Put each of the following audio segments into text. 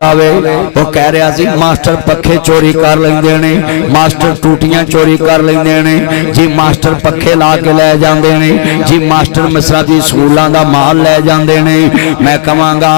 वो कह रहा सी मास्टर पखे चोरी कर लेंदे ने, मास्टर टूटियां चोरी कर लेंदे ने जी, मास्टर पखे ला के लै जांदे ने जी, मास्टर मिसरा दी स्कूलों का माल लै जांदे ने। मैं कहांगा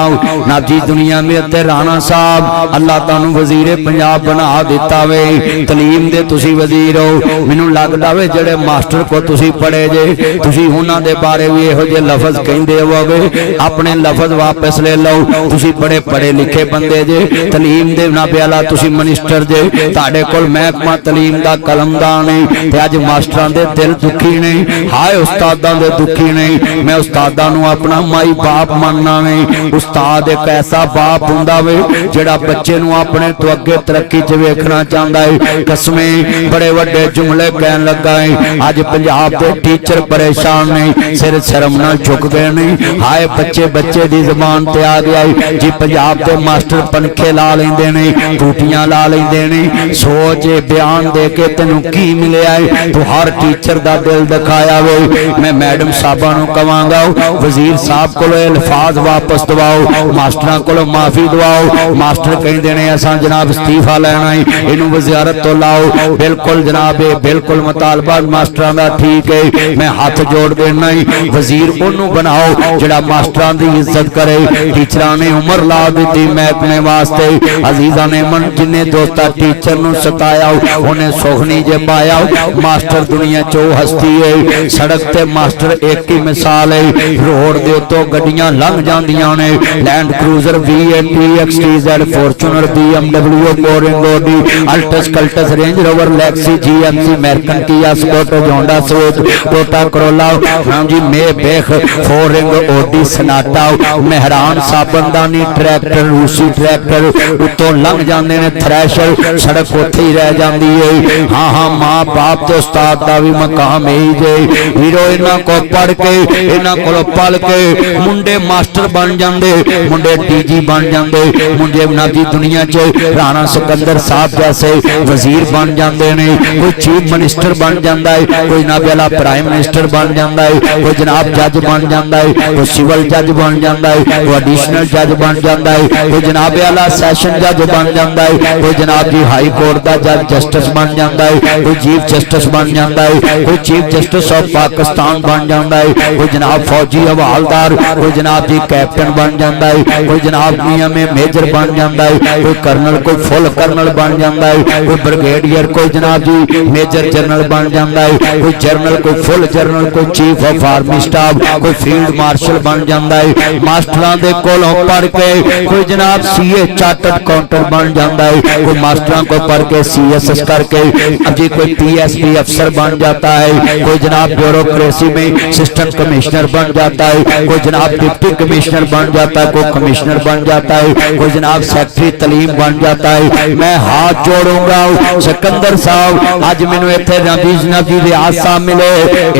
नाजी दुनिया में ते राणा साहब अल्लाह तुहानू वजीरे पंजाब बना दिता वे, तलीम दे तुसी वजीर हो। मैनू लगदा वे जेड़े मास्टर को तुसी पढ़े जे, तुसी उन्हां दे बारे भी इहो जे लफज कहिंदे होवोगे, अपने लफज वापस ले लो। तुसी बड़े पढ़े लिखे बंदे जे, तलीम दे ना प्याला तुसी मिनिस्टर जे, तुहाडे कोल महकमा तलीम दा कलमदान है ते अज मास्टरां दे दिल दुखी ने, हाय उस्तादां दे दुखी ने। मैं उस्तादां नू अपना माई बाप मानना वे। उस्ताद एक ऐसा बाप हुंदा वे जिहड़ा बच्चे नू अपने तो अगे तरक्की च वेखना चाहता है। कसमें बड़े वड्डे जुमले कहन लगा है। अज पंजाब दे टीचर परेशान ने, सिर शर्म नाल झुक गए ने। हाय बच्चे बच्चे दी ज़बान ते आ गया है जी, पंजाब दे मास्टर पंखे ला लेंदे ने, टूटियां ला लेंदे ने। सोच बयान दे के तेनू की मिलिया है, तू हर टीचर दा दिल दिखाया वे। मैं मैडम साहबा नू कहांगा वजीर साहब को अल्फाज वापस दवाओ, मास्टरां को माफी दवाओ। मास्टर कहिंदे ने असां जनाब इस्तीफा लेना है, इनू वज़ारत तो लाओ। बिल्कुल जनाब बिल्कुल मुतालबा मास्टरां दा ठीक है। मैं हाथ जोड़ देना है, वजीर ओनू बनाओ जिहड़ा मास्टरां दी इज्जत करे। टीचरां ने उमर ला दी महकमे वास्ते। अजीजा ने मन जिन्हें दोस्ता टीचर नू सताया उन्हें सुखनी जे पाया। मास्टर दुनिया चो हस्ती है, सड़क ते मास्टर एक ही मिसाल है। रोड दे उत्तों गड्डियां लंघ जांदियां ने, Land Cruiser VIP XTZ Fortuner BMW कोरिंगोडी अल्टस कल्टस रेंज रोवर लैक्सी GMC अमेरिकन किया स्कॉट होंडा स्विफ्ट टोटा करोला राम जी मे बेख फोरिंग ओडी सनाटा मेहरान साबनदानी ट्रैक्टर रूसी ट्रैक्टर उत्तों लंघ जाते हैं। थ्रैशर सड़क उत्थे ही रह जाती है। हाँ हाँ माँ बाप तो उस्ताद का भी मकाम ही जे। वीरो इन्हां को पढ़ के इन्हां को पल के मुंडे मास्टर बन जाते, मुंडे DG बन जाते, मुंडे नाजी दुनिया च राणा सिकंदर साहब जैसे वजीर बन जाते हैं। कोई चीफ मिनिस्टर बन जाता है, कोई ना पहला प्राइम मिनिस्टर बन जाता है, कोई जनाब जज बन जाता है, कोई सिविल जज बन जाता है, कोई एडिशनल जज बन जाता है, कोई जनाब आला सैशन जज बन जाता है, कोई जनाब जी हाई कोर्ट का जज जस्टिस बन जाता है, कोई चीफ जस्टिस बन जाता है, कोई चीफ जस्टिस ऑफ पाकिस्तान बन जाता है, कोई जनाब फौजी हवालदार, कोई जनाब जी कैप्टन बन जाता है, कोई जनाब मियां में मेजर बन जाता है, कोई कर्नल कोई फुल कर्नल बन जाता है, कोई ब्रिगेडियर कोई जनाब जी मेजर जनरल बन जाता है, कोई जनरल कोई फुल जनरल, कोई चीफ ऑफ आर्मी स्टाफ, कोई फील्ड मार्शल बन जाता है। मास्टरां दे कोलों पढ़ के कोई जनाब CA चार्टर्ड अकाउंटेंट बन जाता है, कोई मास्टरां को पढ़ के CSS करके अभी कोई PSP अफसर बन जाता है, कोई जनाब ब्यूरोक्रेसी में असिस्टेंट कमिश्नर बन जाता है, कोई जनाब डिप्टी कमिश्नर बन जाता है, कोई कमिश्नर बन जाता है, कोई जनाब सेक्रेटरी तलीम बन जाता है। मैं हाथ जोड़ूंगा सिकंदर साहब अज मैनू इत्थे नबी रियाज साहब मिले,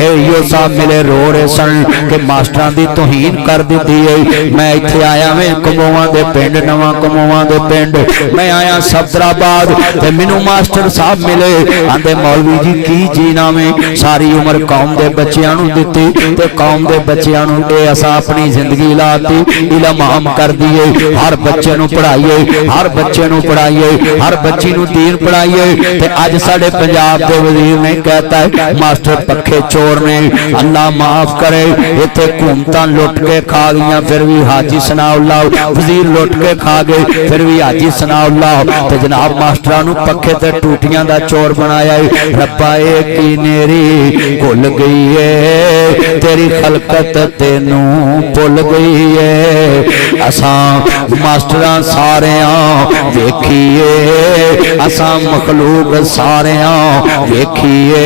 एओ साहब मिले, रो रहे सन कि मास्टरां दी तौहीन कर दी है। मैं इत्थे आया मैं कमोआ दे पिंड नवा कमोआ दे पिंड मैं आया सफदराबाद ते मैनू मास्टर साहब मिले, आंदे मौलवी जी की जीना में सारी उम्र कौम दे बच्चियां नू दित्ती ते कौम दे बच्चियां नू ते असां अपनी जिंदगी लाती इल्म आम कर दिए। हर बच्चे नू पढ़ाइए, हर बच्चे नू पढ़ाइए, हर बच्ची नू दीन पढ़ाइए। ते अज साडे पंजाब दे वजीर ने कहता है मास्टर पखे चोर ने, अल्लाह माफ करे। इत्थे हुकूमतां लुट के खा गईयां फिर भी हाजी सनाउल्लाह, वजीर लुट के खा गए फिर भी हाजी सनाउल्लाह, ते जनाब मास्टरां नू पखे ते टूटियां दा चोर बनाया है। रब्बा ए की नेरी भुल गई है, तेरी खलकत तेनू भुल गई है। असां मास्टरां सारियां वेखीए, असां मखलूक सारियां वेखीए।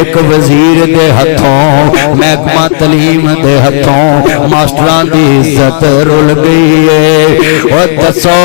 एक वजीर दे हथों महकमा तलीम दे हथों मास्टरां दी इज्जत रुल गई है। और दसो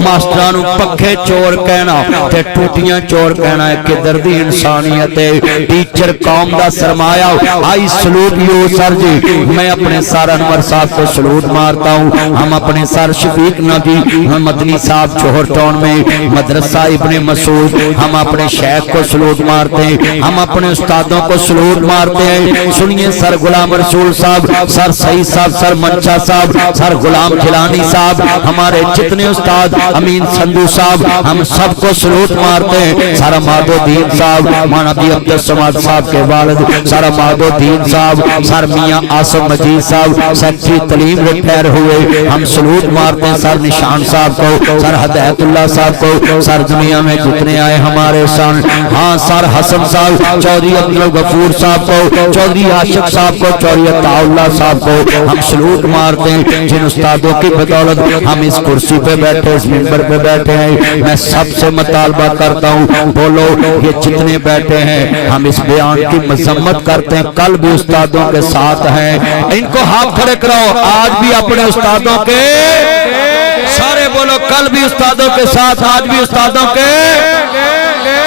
मास्टरां नू पखे चोर कहना ते टूटियां चोर कहना है किधर दी इंसानियत है। टीचर कौम दा सरमाया। आई सलूट यू सर जी, मैं अपने सर अनवर साहब को सलूट मारता हूँ। हम अपने सर शफीक नबी मदनी साहब चोहर टाउन में मदरसा इब्ने मसूद, हम अपने शेख को सलूट मारते हैं, हम अपने उस्तादों को सलूट मारते हैं। सुनिए सर गुलाम रसूल साहब, सर सईद साहब, सर मंशा साहब, सर गुलाम खिलानी साहब, हम हमारे जितने उस्ताद अमीन संधू साहब, हम सबको सलूट मारते हैं। सारा माधोदीन साहब, मौलाना अब्दुल समाद साहब के वालिद सारा माधोदीन साहब, सर मियां आसम मजीद साहब, सेक्रेटरी तलीम रिटायर हुए, हम सलूट मारते हैं। सर निशान साहब को, सर हदायतुल्लाह साहब को, सर दुनिया में जितने आए हमारे सन, हाँ सर हसन साहब, चौधरी अब्दुल गफूर साहब को, चौधरी आशिक साहब को, चौधरी अताउल्लाह साहब को हम सलूट मारते हैं। जिन उस्तादों की बदौलत हम इस कुर्सी पे बैठे, इस मिंबर पे बैठे हैं, मैं सबसे मुतालबा करता हूँ, बोलो ये जितने बैठे हैं हम इस बयान की मजम्मत करते हैं, कल भी उस्तादों के साथ हैं। इनको हाथ खड़े कराओ, आज भी अपने उस्तादों के सारे बोलो, कल भी उस्तादों के साथ, आज भी उस्तादों के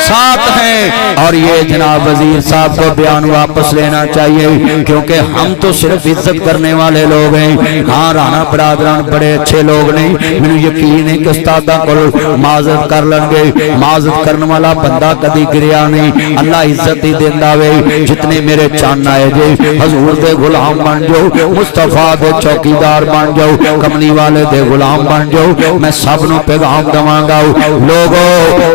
साथ हैं। और ये जनाब वजीर साहब को बयान वापस लेना चाहिए, क्योंकि हम तो सिर्फ इज्जत करने वाले लोग हैं। हाँ राणा बरादरान बड़े अच्छे लोग नहीं, मैंने यकीन है कि उस्तादा को माजत कर लेंगे। माजत करने वाला बंदा कभी गिरिया नहीं, अल्लाह इज्जत ही देंदा वे। जितने मेरे चन्न आए जे हजूर दे गुलाम बन जाओ, मुस्तफा दे चौकीदार बन जाओ, कमली वाले दे गुलाम बन जाओ, मैं सब नूं पैगाम दवांगा, लोगो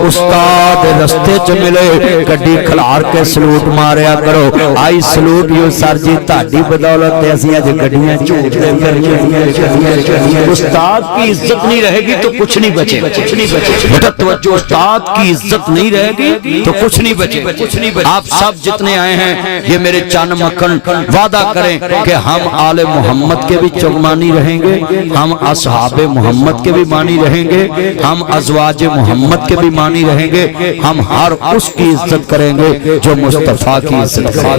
उस्ताद रस्ते च मिले गड्डी खलार के सलूट मारिया करो। आई सलूट यू सर जी, ताड़ी बदौलत असीं अज गड्डियां झूठदे फिरदे। उस्ताद की इज्जत नहीं रहेगी तो कुछ नहीं बचेगा, कुछ नहीं बचेगा। बेटा तवज्जो, उस्ताद की इज्जत नहीं रहेगी तो कुछ नहीं बचेगा, कुछ नहीं बचेगा। आप सब जितने आए हैं, ये मेरे चन्न मक्खन वादा करें कि हम आले मोहम्मद के भी चुगमानी रहेंगे, हम असहाबे मोहम्मद के भी मानी रहेंगे, हम अज़वाजे मोहम्मद के भी मानी रहेंगे, हम हर उसकी इज्जत करेंगे जो मुस्तफा की इज्जत करे।